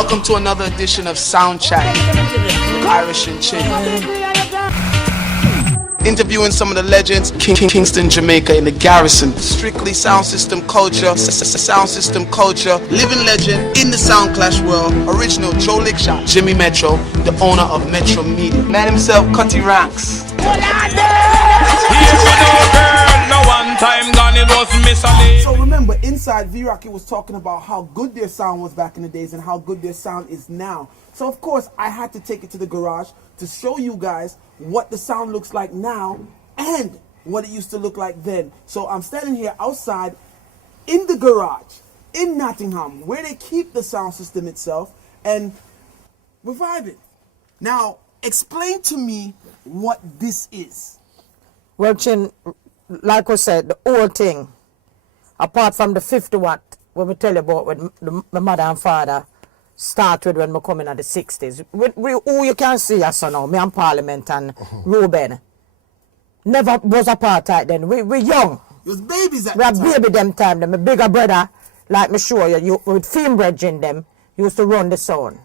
Welcome to another edition of Sound Chat with Irish and Chin. Interviewing some of the legends, Kingston, Jamaica in the Garrison. Strictly sound system culture, living legend in the sound clash world. Original Joe Lickshot, Jimmy Metro, the owner of Metro Media. Man himself, Cutty Ranks. So remember, inside V-Rocky was talking about how good their sound was back in the days and how good their sound is now. So of course, I had to take it to the garage to show you guys what the sound looks like now and what it used to look like then. So I'm standing here outside in the garage in Nottingham, where they keep the sound system itself, and we're vibing. Now, explain to me what this is. Well, Chin, like we said, the whole thing, apart from the 50 watt, when we tell you about when my mother and father started when we come in at the 60s. Who you can see us now, me and Parliament and Ruben, never was apartheid then. We young. It was babies at we the time. We baby them time. My bigger brother, like me sure you with film bridge in them, used to run the sound.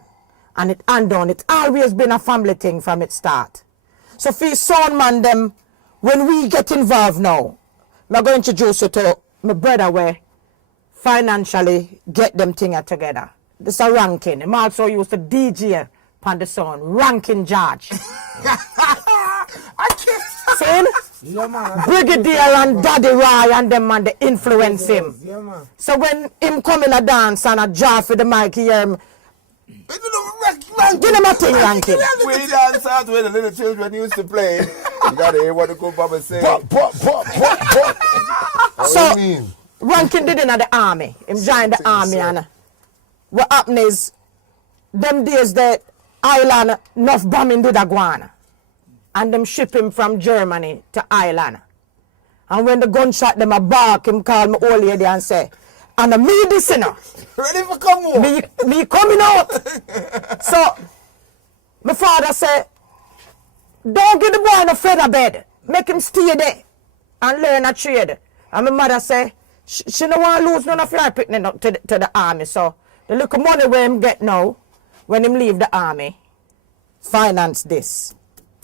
And it it's always been a family thing from its start. So for sound man them, when we get involved now, I'm going to introduce you to my brother where financially get them things together. This is a ranking. Him also used to DJ on the sound. Ranking George. I can't. See? Yeah, man. Brigadier and Daddy Roy and them man, they influence him. Yeah, man. So when him come in a dance and a jar for the mic, he hear him. Give him a thing, ranking. We dance out where the little children used to play. You gotta hear what the good Baba say. So, ranking did in the army. Him joined the army and what happened is, them days that Ireland, enough bombing did a go on. And them ship him from Germany to Ireland. And when the gunshot them a bark, him call me old lady and say, and me this, you know. Ready for come home? Me coming out. So, my father said, don't give the boy no feather bed. Make him stay there and learn a trade. And my mother said, she don't want to lose none of your picking up to the army. So, the little money where him get now, when him leave the army, finance this.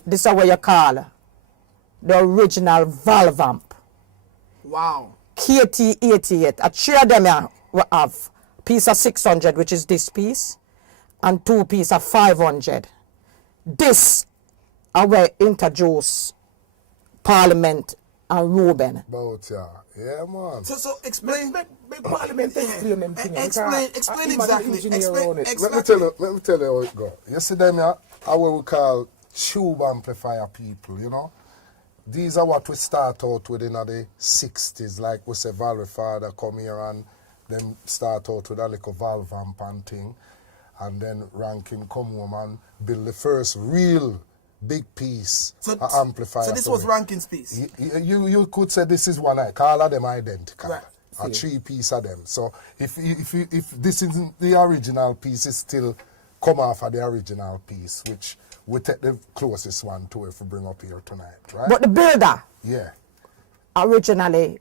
This is what you call the original valve amp. Wow. KT88. A three of them here we have piece of 600, which is this piece, and 2 piece of 500. This I will introduce Parliament and Ruben. About yeah, man. So explain. Parliament explain them things. Explain exactly. Let me tell you how it go. You see them here, how we call tube amplifier people, you know. These are what we start out with in the 60s, like we say Valerie Father come here and them start out with a little valve amp and thing, and then Rankin come home and build the first real big piece of amplifier. So this was Rankin's piece? You could say this is one, all of them identical. Right. A 3 piece of them. So if this isn't the original piece, it still come off of the original piece, which we take the closest one to if we bring up here tonight, right? But the builder, yeah, originally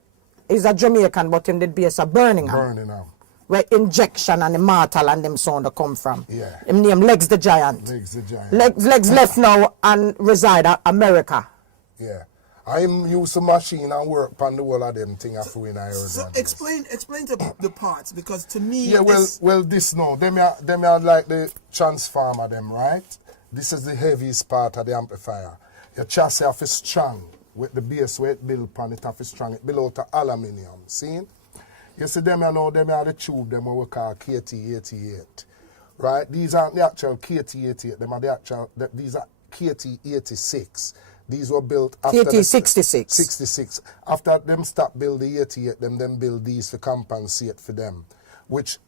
is a Jamaican, but him did base a Birmingham. Where injection and the mortal and them sound come from. Yeah. Him name Legs the Giant. Legs the Giant. Legs left now and reside at America. Yeah. I'm use a machine and work on the whole of them thing after we heard. So explain the parts, because to me yeah, well this no. Them are like the transformer them, right? This is the heaviest part of the amplifier. Your chassis have is strong with the base weight built upon it have is strong. It built out of aluminium. See? You see them are the tube them what we call KT88. Right? These aren't the actual KT88, them are the actual these are KT86. These were built after KT66. 66. After them stop build the 88, them build these to compensate for them, which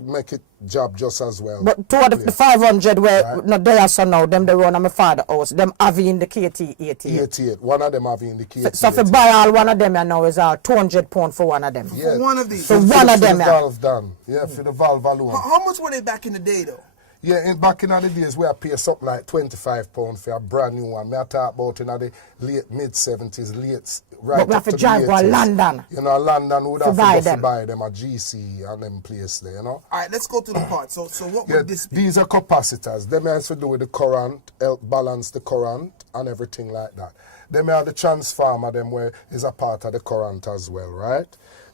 make it job just as well. But two of the 500 were right. Not there so now, them they run on my father's house, them having the KT88. 88, one of them having the KT88. So if you buy all one of them now is £200 for one of them. Yeah. For one of these? For one of them, the valve done. Yeah, for the valve alone. How much were they back in the day though? Yeah, back in the days where I pay something like £25 for a brand new one. Me I talk about in the late mid-70s, right But we up have to the drive to 80s. London. You know, London would have buy to them. buy them at GC and them place there, you know. All right, let's go to the part. So what Yeah, would this be? these are capacitors. Them has to do with the current, help balance the current and everything like that. Them are the transformer, them where is a part of the current as well, right?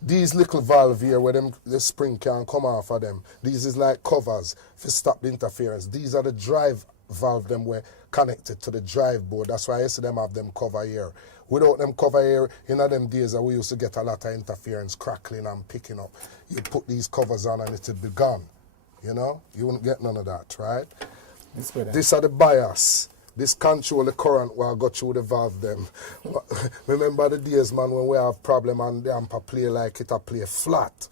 These little valve here where the spring can come off of them, these is like covers to stop the interference. These are the drive valve them were connected to the drive board. That's why I see them have them cover here. Without them cover here, in them days we used to get a lot of interference, crackling and picking up. You put these covers on and it would be gone. You know, you wouldn't get none of that, right? These are the bias. This control the current while I got through the valve them. Remember the days, man, when we have problem and the amp play like it a play flat.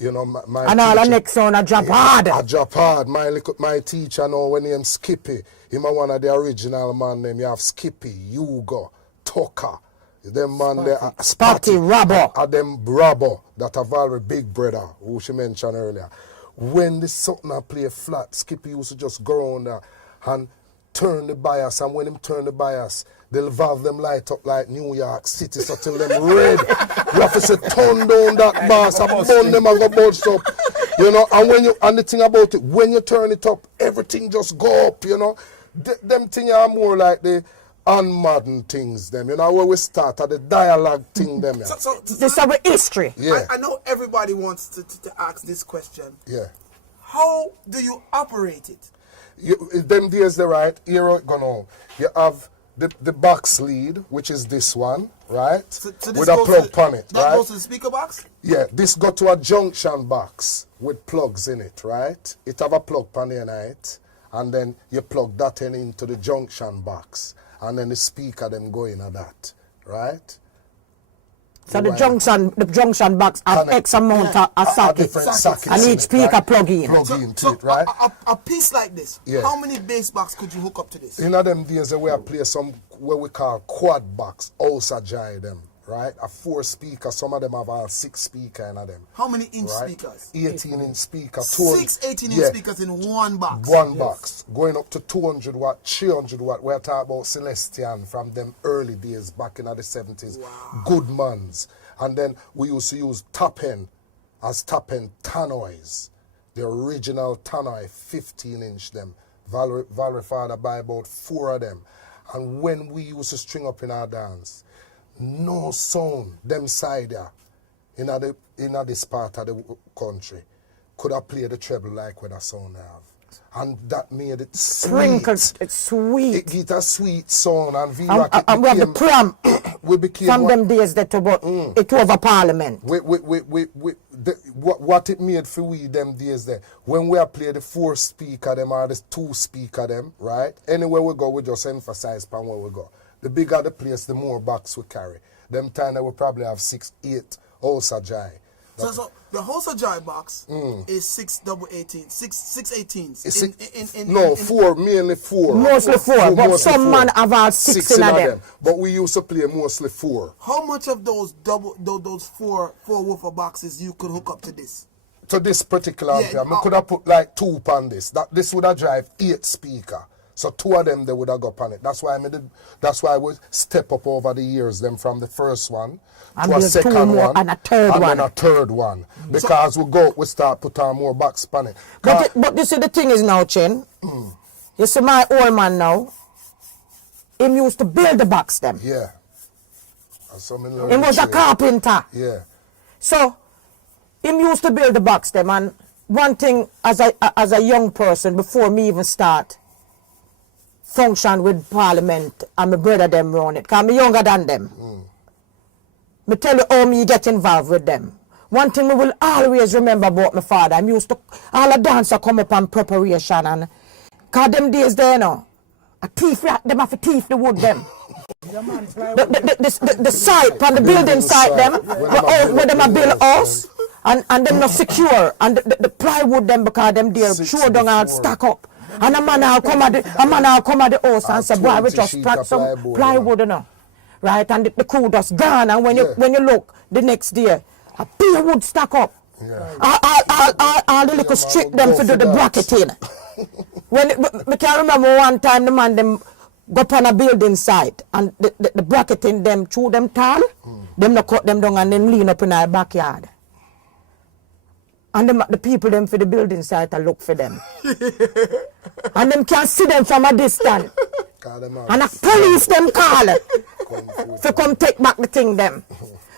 You know, my And all the teacher- next sound a drop hard. I drop hard. My teacher know when him Skippy. Him a one of the original man them. You have Skippy, Hugo, Tucker. Them man there, Spotty, Robbo. Are them Brabo that have our big brother who she mentioned earlier. When the something I play flat, Skippy used to just go on there and turn the bias, and when him turn the bias, they'll valve them light up like New York City, so till them red. You have to say turn down that bass and burn them and go burst up. You know, and the thing about it, when you turn it up, everything just go up, you know. Them things are more like the unmodern things, them, you know, where we start at the dialogue thing, them. Yeah. This is our history. Yeah. I know everybody wants to ask this question. Yeah. How do you operate it? Them days the right, here it gone on. You have the box lead, which is this one, right? So this with a goes plug to, on it, that right? goes to the speaker box? Yeah, this got to a junction box with plugs in it, right? It have a plug on the night, and then you plug that in into the junction box, and then the speaker them go in at that, right? So the junction box have Connect. X amount of A sockets. different sockets And in each it, speaker right? plug in. Plug into it, right? A piece like this, Yeah. how many bass box could you hook up to this? In them days, we play some what we call quad box, also jai them, right? A 4 speaker, some of them have a 6 speaker in them. How many inch Right? speakers? 18-inch speaker. 6 18-inch yeah, speakers in one box. One box, going up to 200 watt, 300 watt. We're talking about Celestian from them early days back in the 70s. Wow. Good mans. And then we used to use top end as top end tannoys. The original tannoy, 15-inch them. Valerie father buy about 4 of them. And when we used to string up in our dance, no sound, them side there, in this part of the country, could have played the treble like with a sound they have. And that made it sweet. Sprinkles, it's sweet. It get a sweet sound, and V-Rock, And we have the pram we became from one- them days that about it over Parliament. what it made for we them days there. When we are play the 4 speaker them or the 2 speaker them, right? Anywhere we go, we just emphasize upon where we go. The bigger the place, the more box we carry. Them time that we probably have 6, 8 also jai. So the Hosa Jai box is 6 18s. No, 4, mainly 4. Mostly 4, but mostly some 4. man have all 6 in of them. But we used to play mostly 4. How much of those those four woofer boxes you could hook up to this? To this particular Yeah, ampere, I could have put like 2 on this. This would have drive 8 speaker. So 2 of them they would have got on it. That's why I would step up over the years, them from the first one And to a there's 2 second more one and a third and one. then a third one. Because we start put on more box on it. But you see the thing is now, Chin. You see my old man now, him used to build the box them. Yeah. That's something He was a carpenter. Yeah. So, him used to build the box them, and one thing as a young person, before me even start function with Parliament, and my brother them run it, because I'm younger than them. Me tell you how me get involved with them. One thing we will always remember about my father, I used to, all the dancer come up on preparation, and, because them days there now, a thief, them have to thief the wood them. The site, on the building site them, where them a build house, and them not secure, and the plywood them, because them there throw down and stack up. And a man will come at the house and say, boy, we just pack some plywood, you know. Right, and the crew just gone, and when you look the next day, a pile wood stack up. Yeah. All the little strip them to do the bracketing. I can remember one time the man them go up on a building site and the bracket in them through them tall, them no cut them down and them lean up in our backyard. And the people them for the building site I look for them. And them can see them from a distance. And the police them call for come take back the thing them.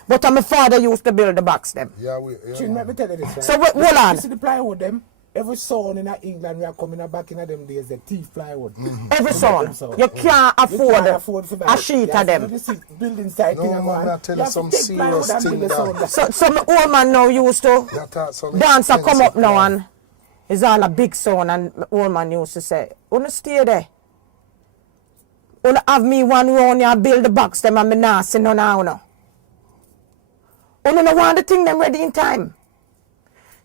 But my father used to build the box them. Yeah, Chin, let me tell you this. Right? So hold on. You see the plywood them? Every son in England we are coming back in them days, the thief plywood. Every son. You can't afford for a sheet of them. Building site No, thing, man, I tell you some serious thing there. So my old man now used to dance and come up now and it's all a big son and my old man used to say, "Wanna stay there? Wanna have me one round here and build the box them and me not see none now no. Wanna no want the thing them ready in time."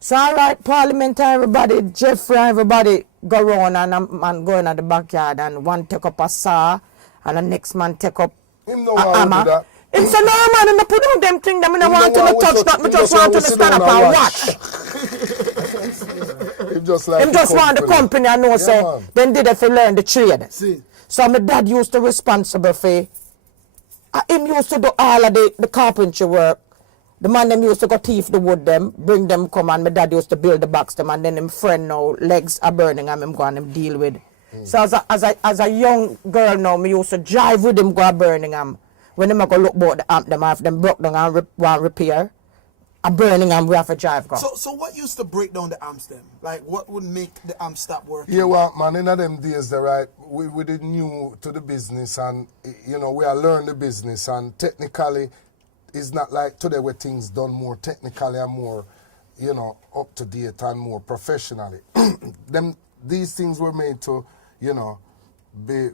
So all right, Parliament everybody, Jeffrey everybody go round and go in at the backyard and one take up a saw and the next man take up Him no a want to do hammer. that. Him say no man, and I put on them thing them and I Him want no to want touch to- that, me him just just want to want to stand sit up down and and watch. Him just like Him just want the company I know say man. then did it for learn the trade. See. So my dad used to responsible for him used to do all of the carpentry work. The man them used to go thief the wood them, bring them come and my dad used to build the box them and then him friend now legs are burning and him go and him deal with. So as a young girl now me used to drive with him go to Birmingham. When him a go look about the amp them have them broke down and want repair. A Birmingham we have to drive go. So what used to break down the amps then? Like what would make the amp stop working? Yeah, well, man, in them days, the right, we did new to the business and, you know, we are learn the business and technically, it's not like today where things done more technically and more, you know, up to date and more professionally. These things were made to, you know, be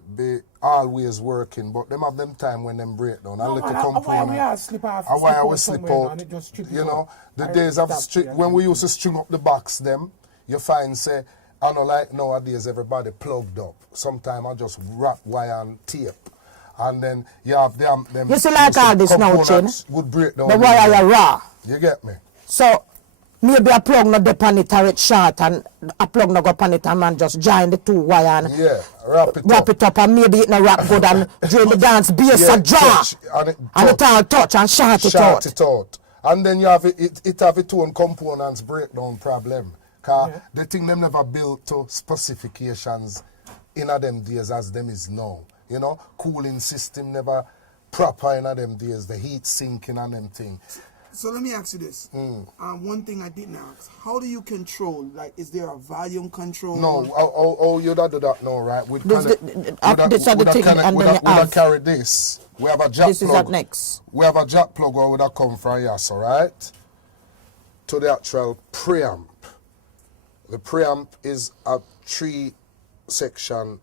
always working, but them have them time when them break down. No, A little man, component. we are slip off, And why slip I out will slip somewhere, out. and it just strip You it know, out. the I days of stop string, here when we and used to string up the box them, you find say, I know like nowadays everybody plugged up. Sometimes I just wrap wire and tape. And then you have them You see like all this now, Chin? components would break down. The wire are raw. You get me? So maybe a plug no dip on it or it's short and a plug no go on it and man just join the two wire and Yeah, wrap wrap it up and maybe it no wrap good and during the dance bass Yeah, a draw touch, and it it all touch and short it out. Shout it out. And then you have it have its own components breakdown problem. Cause the thing them never built to specifications in a them days as them is now. You know, cooling system never proper in a them days, the heat sinking and them thing. So let me ask you this. One thing I didn't ask. How do you control? Like, is there a volume control? No, oh, you don't do that now, right? We'd This are the thing and then you we have. carry this. We have a jack This is plug. at next. We have a jack plug where would have come from here, so right? To the actual preamp. The preamp is a 3-section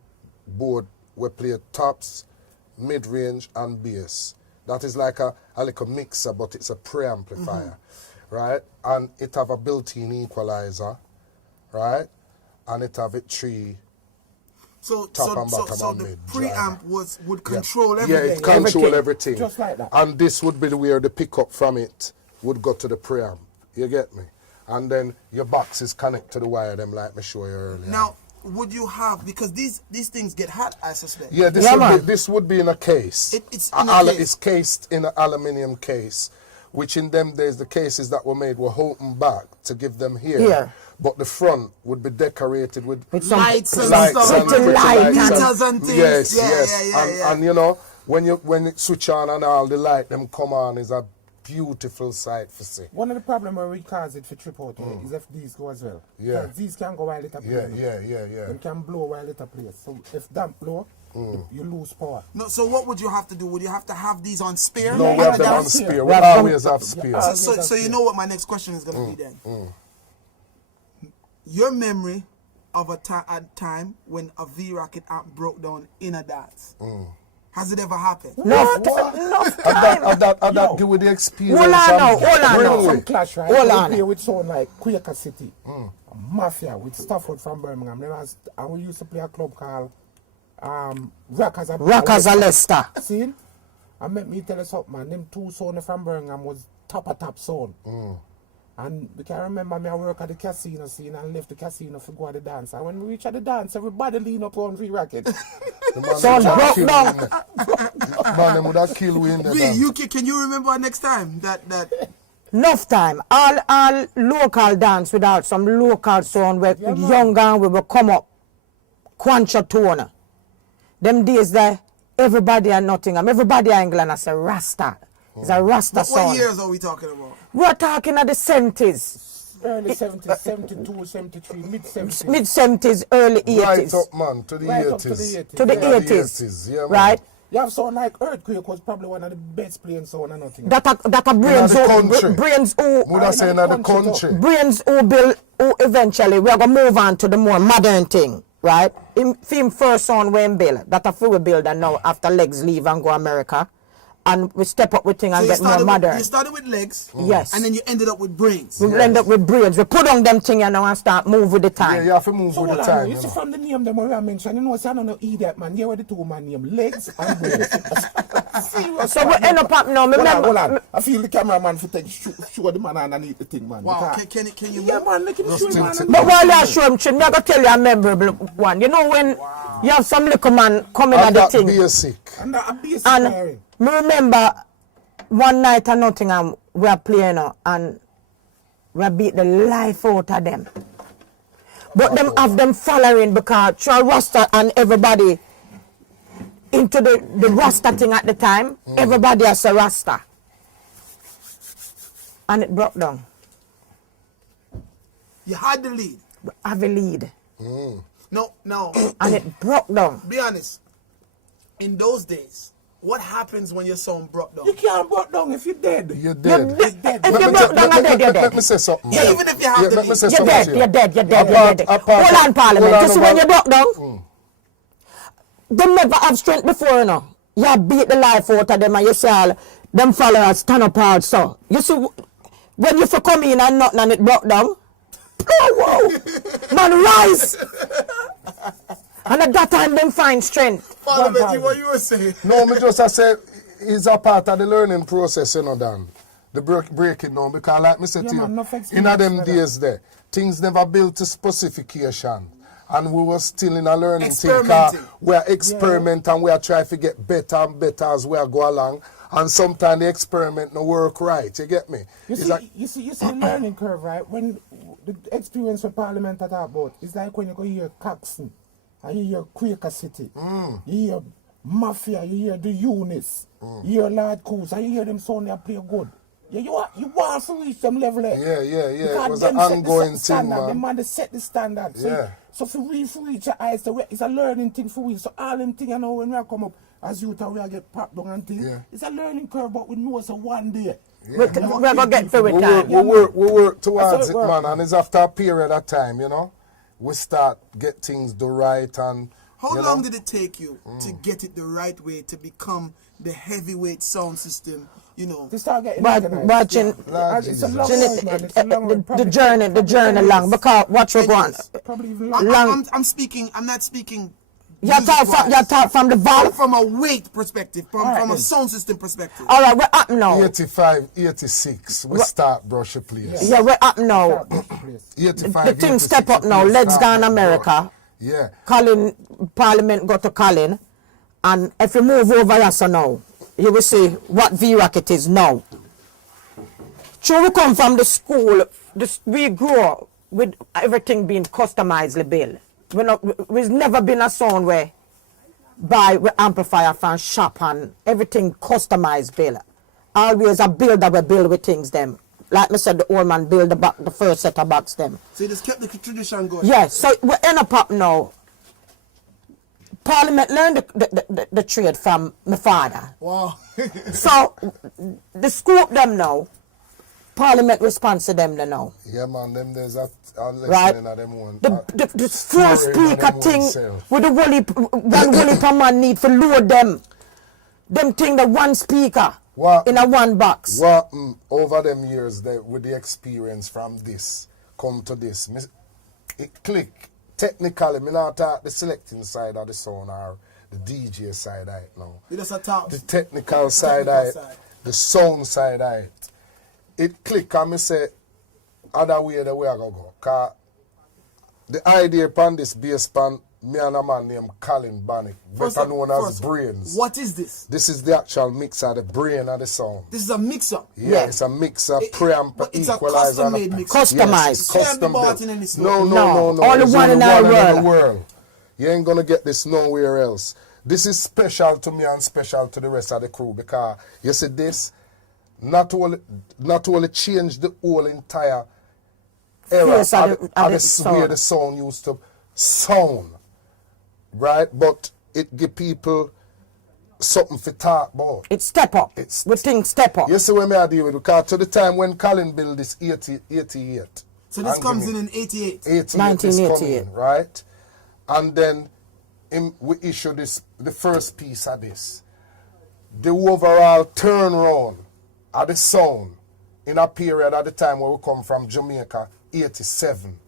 board we play tops, mid-range and bass. That is like a little mixer, but it's a preamplifier, right? And it have a built-in equalizer, right? And it have a 3 So top and bottom so and the mid preamp driver. would control Yeah, everything. it control Everything. everything. Just like that. And this would be where the pickup from it would go to the preamp. You get me? And then your box is connected to the wire, them like me show you earlier. Now, would you have, because these things get hot, I suspect. Yeah, Yeah, man. this would be in a case. It's in a case. It's cased in an aluminium case, which in them days the cases that were made were holding back to give them here. Here. But the front would be decorated with Some Lights and lights stuff. and pretty light meters and things. Yes, Yeah, yes. yeah, yeah. And you know, when it switch on and all the light them come on is a beautiful sight for see. One of the problems when we cause it for trip out is if these go as well. Yeah. Because these can go while it a play. Yeah. Them can blow while it a play. So if damp blow, you lose power. No, so what would you have to do? Would you have to have these on spare? No, we have them on That's- spare. We We have them- always have spare. So you know what my next question is going to be then. Your memory of a time when a V-Rocket amp broke down in a dance. Has it ever happened? No, Have that do with the experience. Hold on and now, hold on bring now. with- Some clash, right? Hold They on. play with sound like Quaker City, Mafia with Stafford from Birmingham. And we used to play a club called Rockers Rockers of Leicester. See? And make me tell you something, man. Them two sound from Birmingham was top of top sound. And we can remember me I work at the casino scene and left the casino for go to the dance. And when we reach at the dance, everybody lean up on V-Racket. The man Son, would have broke killed down. we in there. Man, them would have killed we in there. V, damn. can you remember next time that Enough time. All local dance without some local sound where Yeah, man. young gang we will come up. Quancha tone. Them days there, everybody in Nottingham, everybody in England is a Rasta. It's a Rasta what sound. years are we talking about? We're talking of the 70s, Early 70s, 72, 73, mid-70s. mid 70s, early 80s. Right up, man, to the Right 80s. up to the 80s. To the Yeah, 80s, yeah, man. right? You have sound like Earthquake was probably one of the best playing sound and nothing. That a brains the who, country. brains who, Would I say in the country, country? brains who build, who eventually we're gonna move on to the more modern thing, right? Him first on when build that a few build and now after legs leave and go America, and we step up with thing and So get more modern. you started with legs, Yes. and then you ended up with brains. We end up with brains. We put on them thing and now and start move with the time. Yeah, you have to move So with hold the on, time. you You see know. from the name them I mentioned, you know, say I don't know idiot man. Here were the two man name, legs and brains. Serious, So we man. end up up now. Hold on, Remember, hold on. I feel the cameraman for take show the man underneath the thing, man. Wow, Because- can you Yeah, move? man, look at the Just show, man. tilt it. but while I show him, I'm gonna tell you a memorable one. You know when you have some little man coming at And the that thing, basic. And that a basic and pairing. me remember one night at Nottingham we are playing and we beat the life out of them. But them have them following because Charles Rasta and everybody into the Rasta thing at the time, everybody has a Rasta. And it broke down. You had the lead. Have a lead. No, And it broke down. be honest. In those days, what happens when your song broke down? You can't break down if you're dead. You're dead. If you broke down, you're dead, you're Let me dead. say something. Yeah, even if you have the let me lead. say You're something dead, to you. you're dead, you're dead, you're Apart- dead. apart- Hold on, Parliament. hold on You see when you about- broke down, them never have strength before, you know. You beat the life out of them and you see all them followers stand up hard, so. You see, when you for come in and nothing and it broke down, oh, whoa, man, rise. And at that time, them find strength. Parliament, what you were saying? No, me just I say it's a part of the learning process, you know, Dan. The breaking down because like me said Yeah, to you, man, enough in experience them for that. days there, things never built to specification. And we were still in a learning thing. 'Cause Experimenting. we are experiment and we are trying to get better and better as we are go along. And sometimes the experiment no work right. You get me? You It's see, like, you see the learning curve, right? When the experience with Parliament I talk about, it's like when you go hear Caxton, and you hear Quaker City, you hear Mafia, you hear the Eunice, you hear Lord Coos, and you hear them sound they play good. Yeah, you want to reach them level there. Yeah. Because It was them an set the ongoing thing, standard. man. Them man, they set the standard. So, Yeah. so for reach your eyes, it's a learning thing for we. So all them things, you know, when we come up as youth, we get popped down and things, Yeah. it's a learning curve, but we know it's a one day. We're going to get through it, we time. work That's towards how it, it work. man. And it's after a period of time, you know, we start get things do right and. How you long know, did it take you to get it the right way to become the heavyweight sound system? You know, To start getting But organized. watching Lord It's a Jesus. long road, man. It's a long road. the Probably- journey long because what we're going. Probably even I'm, long. I'm speaking. I'm not speaking. You talk from the valve. from a weight perspective, from Alright, a then. sound system perspective. All right, we're up now. 85, 86, we start brush the place. Yeah, we're up now. 85, The thing 86, step up we now. Let's start go in brush. America. Yeah. Colin, Parliament go to Colin. And if you move over here now, you will see what V-Racket is now. Sure, we come from the school. We grew up with everything being customized, Bill. We've never been a sound where buy with amplifier from shop and everything customized, Bill. Always a builder will build with things them. Like I said, the old man build the first set of box them. So you just kept the tradition going. Yes, so we end up now. Parliament learned the trade from my father. Wow. So the scoop them now. Parliament responds to them now. Yeah, man, them there's a lesson Right. in them one. The four Story in speaker them thing oneself. with the one woolly per man need to load them. Them thing the one speaker What? in a one box. What over them years with the experience from this, come to this, it click. Technically, me not talk the selecting side of the sound or the DJ side of it now. You just a talk. The technical side of it, side. the sound side of it. It click and me say, other way the way I go. Cause the idea upon this bass pan, me and a man named Colin Bannick, better known as Brains. What is this? This is the actual mixer, the brain of the sound. This is a mixer. Yeah, it's a mixer, preamp, but it's equalizer. a custom-made mixer. Customized. Yes, You can't be custom bought built. in any store. No. Only It's one in our world. world. You ain't gonna get this nowhere else. This is special to me and special to the rest of the crew because you see this not only changed the whole entire era Yes, of of the the way sound. the sound used to sound, right? But it give people something to talk about. It step up. It's- We think step up. You see what I deal with? Because to the time when Colin built this 88. So this and comes give in me 88. 88 is 1988. coming, right? And then we issue the first piece of this. The overall turnaround of the sound in a period at the time where we come from Jamaica, 87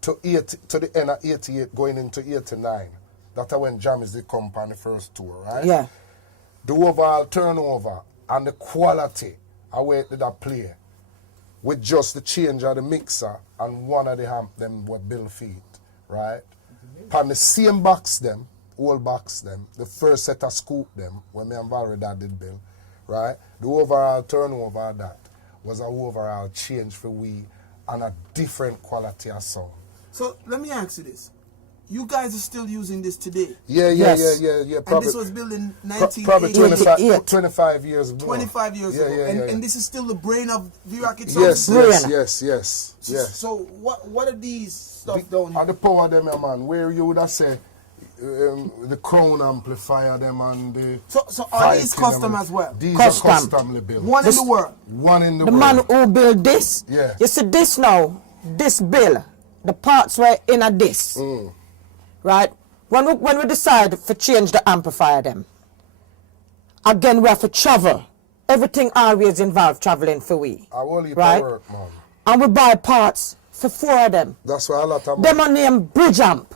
to the end of 88 going into 89. That's when Jammys did come on the first tour, right? Yeah. The overall turnover and the quality of where it did I play with just the change of the mixer and one of the amp them were Bill feet, right? On the same box them, old box them, the first set of scoop them, when me and Valerie Dad did Bill, right? The overall turnover of that was an overall change for we and a different quality of sound. So let me ask you this. You guys are still using this today. Yeah. And Probably, this was built in probably 1988. 25 years more. 25 years ago. And this is still the brain of V-Rocket Yes, Sound? yes. So what are these stuff down here? And the power them, man, where you would have say the crown amplifier them and the... So are these fighting custom them, as well? These Custom. are customly built. One in the world. One in the The world. man who built this, Yeah. you see this now, this bill, the parts were in a this, right? When we decide to change the amplifier them, again we have to travel. Everything always involves traveling for we, I will leave right? work, man. And we buy parts for 4 of them. That's why a lot of... Them are named bridge amp.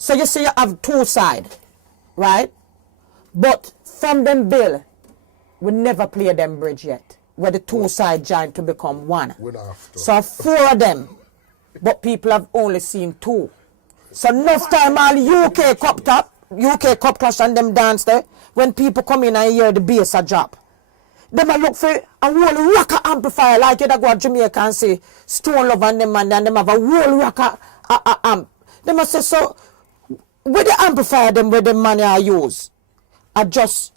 So you see you have 2 sides, right? But from them bill, we never play them bridge yet, where the 2 sides join to become 1. We don't have to. So 4 of them, but people have only seen 2. So enough time all UK cup clash and them dance there, when people come in and hear the bass a drop. Them a look for a whole rocker amplifier, like you that go to Jamaica and say Stone Love and them have a whole rocker amp. They must say, so with the amplifier them where the money I use, I just,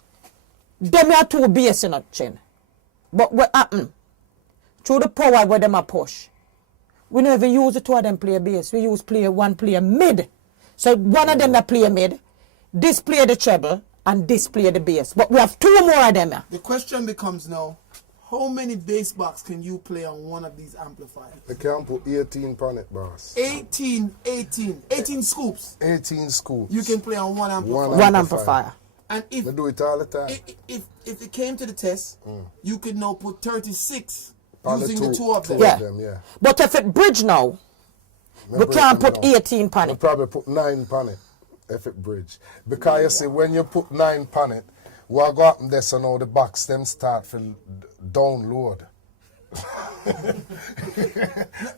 them are 2 bass in a chain. But what happen? Through the power where them a push, we never use the 2 of them play bass. We use one player mid. So one of them that play mid, this play the treble, and this play the bass. But we have 2 more of them. The question becomes now, how many bass box can you play on one of these amplifiers? They can put 18 on it, boss. 18 scoops 18 scoops. you can play on one amplifier. One amplifier. And if We do it all the time. if it came to the test, you could now put 36 On the using the 2 of them. Yeah. yeah. But if it bridge now, we Remember can't it put now. 18 pan We it. probably put 9 on it if it bridge. Because you see, when you put 9 on it, what go happen there so now the box them start to download.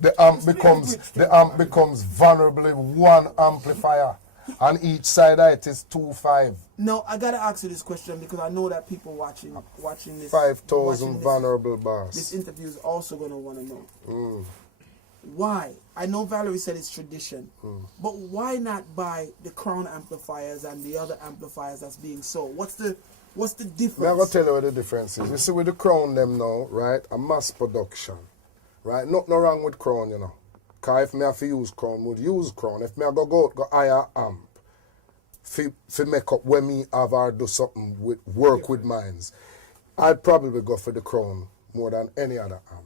the amp becomes vulnerably 1 amplifier. And each side of it is 2.5. No, I gotta ask you this question because I know that people watching this 5,000 watching vulnerable this bars. interview is also gonna want to know why. I know Valerie said it's tradition, but why not buy the Crown amplifiers and the other amplifiers that's being sold? What's the difference? I'm going to tell you what the difference is. You see with the Crown them now, right, a mass production, right? Nothing wrong with Crown, you know. Because if me have to use Crown, would use Crown. If me have to go out, go hire amp, for make up when me have or do something with work with mines, I'd probably go for the Crown more than any other amp.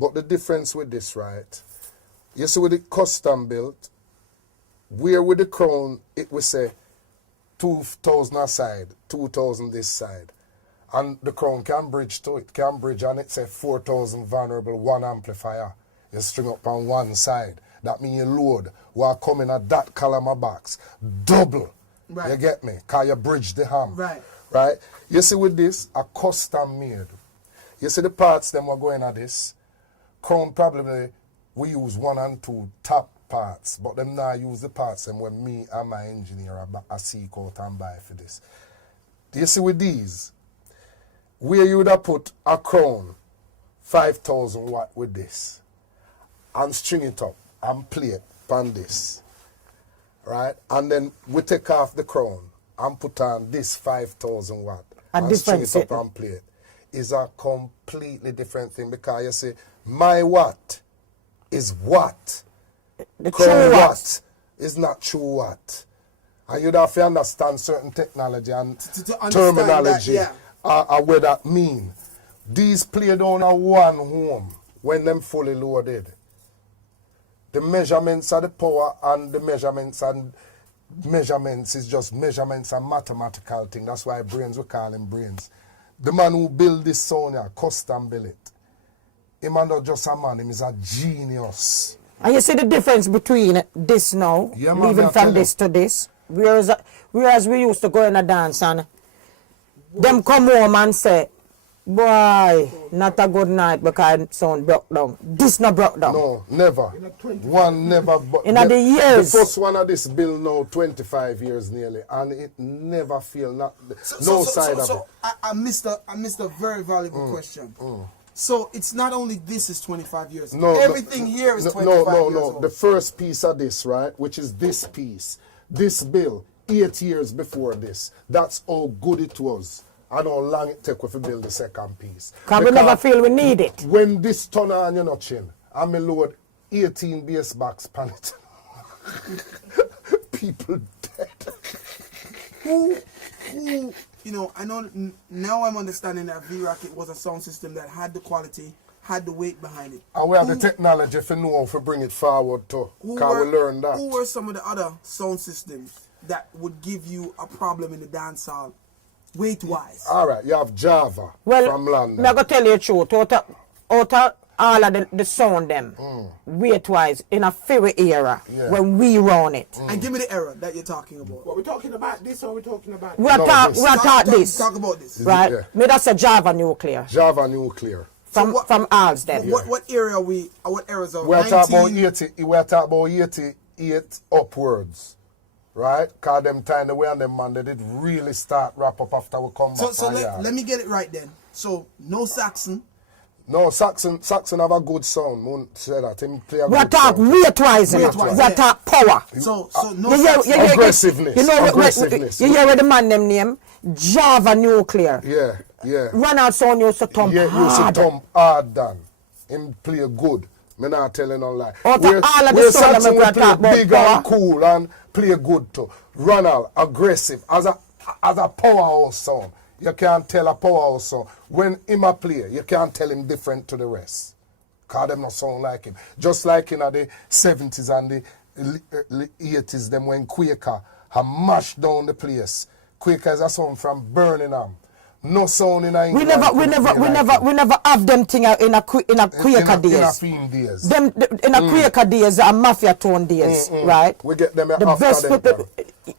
But the difference with this, right, you see with the custom built, where with the Crown, it will say 2,000 aside, 2,000 this side. And the Crown can bridge to it, and it say 4,000 vulnerable, 1 amplifier. You string up on one side. That means you load while coming at that column of box. Double. Right. You get me? Because you bridge the ham. Right. Right? You see with this, a custom made. You see the parts them are going at this. Crown probably we use 1 and 2 top parts, but them now use the parts them when me and my engineer I seek out and buy for this. You see with these, where you would have put a crown 5,000 watt with this and string it up and play it on this, right? And then we take off the crown and put on this 5,000 watt and string it up and play it. Is a completely different thing, because you see, my watt is watt. The Crown true watt watt. is not true watt. And you'd have to understand certain technology and To understand terminology that, what that mean. These play down a 1 home when them fully loaded. The measurements of the power and the measurements is just measurements and mathematical thing. That's why brains, we call him brains. The man who built this sound here, custom built it. Him not just a man, him is a genius. And you see the difference between this now, Yeah, man, moving I tell from this to this. Whereas we used to go in a dance and them come home and say, boy, not a good night because sound broke down. This not broke down. No, never. One never. But In the years. The first one of this bill now 25 years nearly, and it never feel no side of it. I missed a very valuable question. So it's not only this is 25 years. Everything here is 25 years old. The first piece of this, right, which is this piece, this bill, 8 years before this. That's how good it was. And how long it take to build the second piece. Because we never feel we need it. When this turn on your notching, and me load 18 bass box pan it. People dead. Who, you know, I know now I'm understanding that V-Rocket was a sound system that had the quality, had the weight behind it. And we have the technology for know how to bring it forward too. Because we learned that. Who were some of the other sound systems that would give you a problem in the dance hall, weight-wise? All right, you have Java Well, from London. I'm going to tell you the truth. Out of all of the sound them, weight-wise, in a fairy era, when we run it. And give me the era that you're talking about. What we talking about this or we talking about We are taught this. Talk about this. Right? Yeah. Me that's a Java nuclear. Java Nuclear. From Alls them. What area are we? What eras are we? We're talking about 80. We're talking about 88 upwards, right? Cause them time the way and them man they did really start wrap up after we come back. So let me get it right then. So no Saxon. No, Saxon have a good sound. Moon said that him play a We good talk sound. weight-wise. Weight-wise, We talk power. So no Saxon. Aggressiveness. You know, Aggressiveness. you hear where the man them name? Java Nuclear. Yeah. Ronald Sound used to thump Yeah, you hard. see Tom hard done. Him play good. Me not telling no lie. Out of all of the sound Saxon that we will talk about play big power. and cool and play good too. Ronald, aggressive. As a powerhouse sound. You can't tell a powerhouse sound. When him a play, you can't tell him different to the rest. Cause them not sound like him. Just like in the 70s and the 80s, them when Quaker have mashed down the place. Quaker is a sound from Birmingham. No sound in England. We never have them thing in a Quaker days. In a film days. Them in a Quaker days and Mafia Tone days, right? We get them The after best them. people,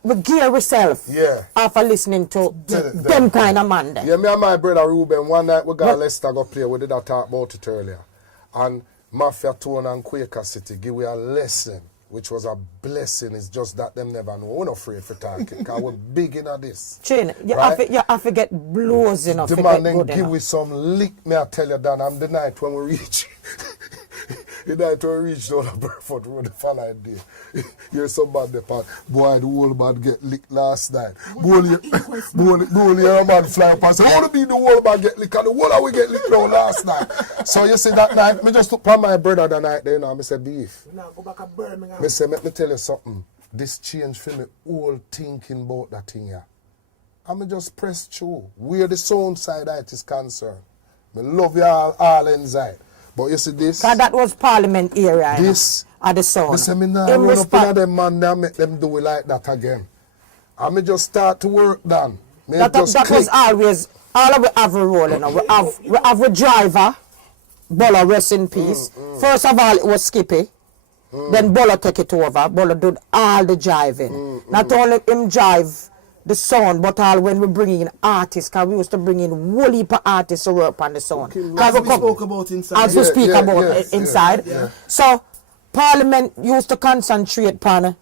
we gear ourselves Yeah. after listening to them kind of man there. Yeah, me and my brother Ruben, one night we got Leicester go play. We did a talk about it earlier. And Mafia Tone and Quaker City give we a lesson, which was a blessing. It's just that them never know. We're not afraid for talking, because we're big in this. Chin, you Right? have to get blows enough The to man get then good give enough. we some lick, me I tell you, Dan, I'm the night when we reach. The night when we reach down the Burford Road the following day. Here's somebody the part. Boy, the whole man get licked last night. Boy, a man fly up and say, how to be the whole man get licked? And the whole of we get licked down last night. So you see that night, me just took upon my brother that night there, you know, I say, beef. now go back to Birmingham. Me say, let me tell you something. This change for me all thinking about that thing here. I'm just press through. Where the sound side of it is concerned. Me love you all inside. But you see this? Because that was Parliament area. This. At the sound. Me say me nah In run up respect- in them man and make them do it like that again. And me just start to work done. Me That just was click. always, all of we have a role, you know. We have a driver, Bolo rest in peace. First of all, it was Skippy. Then Bolo take it over. Bolo did all the driving. Not only him drive the sound, but all when we bring in artists, because we used to bring in whole heap of artists to work on the sound. As we spoke about inside. As we speak yeah, about yes, inside. yeah. So Parliament used to concentrate on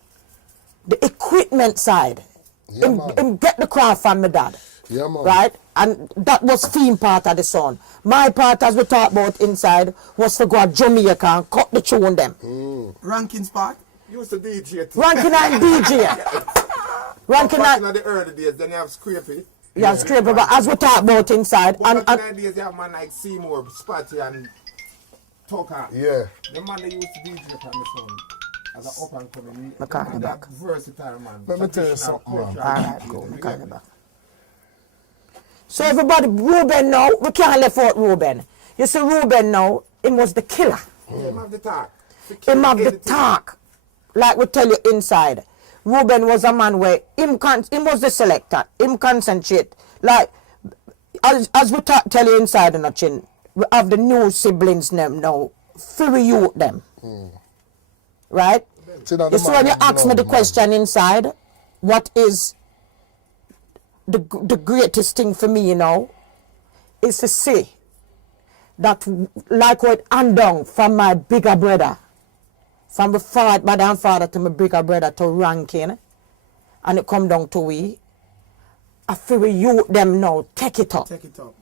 the equipment side. Yeah, Him get the craft from my dad. Yeah, man. Right? And that was theme part of the sound. My part, as we talk about inside, was to go to Jamaica and cut the tune them. Rankin's part. You used to DJ. Ranking and DJ. Ranking Back in and... the early days, then you have Scrapey. Yeah, scraper, but as we talk about inside, But back and in the days, you have man like Seymour, Spotty, and Tucker. Yeah. The man that used to DJ from the sound as an up and coming. I can't man, back. that versatile man. Let me tell you Traditional something, man. cultural alright, DJ. go, we can't back. So everybody, Ruben now, we can't left out Ruben. You see Ruben now, he was the killer. Him have the talk. Him have the talk. Like we tell you inside. Ruben was a man where him was the selector. Him concentrate. Like, as we tell you inside the nutchin, we have the new siblings them now. Free youth them. Right? See, now You the see man when you them ask me know, the man. question inside, what is the greatest thing for me, you know, is to see that like what undone from my bigger brother, from my mother and father to my bigger brother to ranking, and it come down to we, I feel you them now, take it up. Take it up.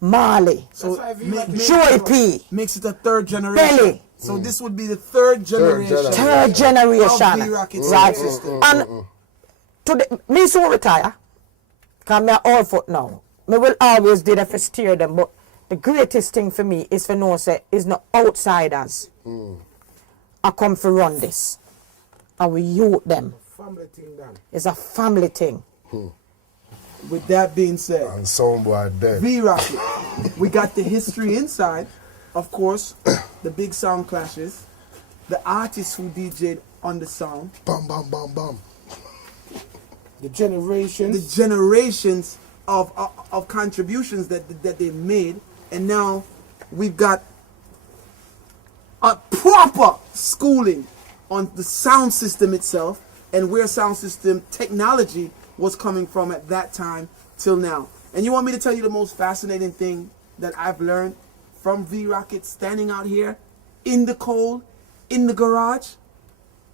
Marley, So That's Joey P, makes it a third generation. Belly. So this would be the third generation. third generation, Of V-Rocket's right? system. And today, me soon retire, because I'm all foot now. Me will always do that for steer them, but the greatest thing for me is for no say, is no outsiders. I come for run this. And we youth them. family thing done. It's a family thing. With that being said, And soundboy dead. V-Rocket, we got the history inside, of course, the big sound clashes, the artists who DJ'd on the sound, Bam, bam, bam, bam. The generations. the generations of contributions that they made, and now we've got a proper schooling on the sound system itself and where sound system technology was coming from at that time till now. And you want me to tell you the most fascinating thing that I've learned from V-Rocket standing out here in the cold, in the garage?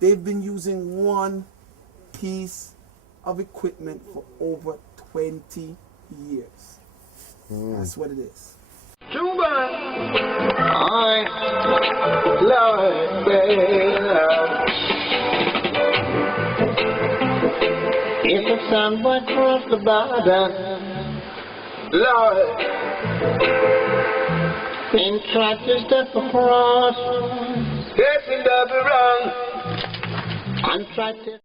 They've been using one piece of equipment for over 20 years. That's what it is. If a somebody cross the border, Lord, and try to step across, yes, it does wrong, and try to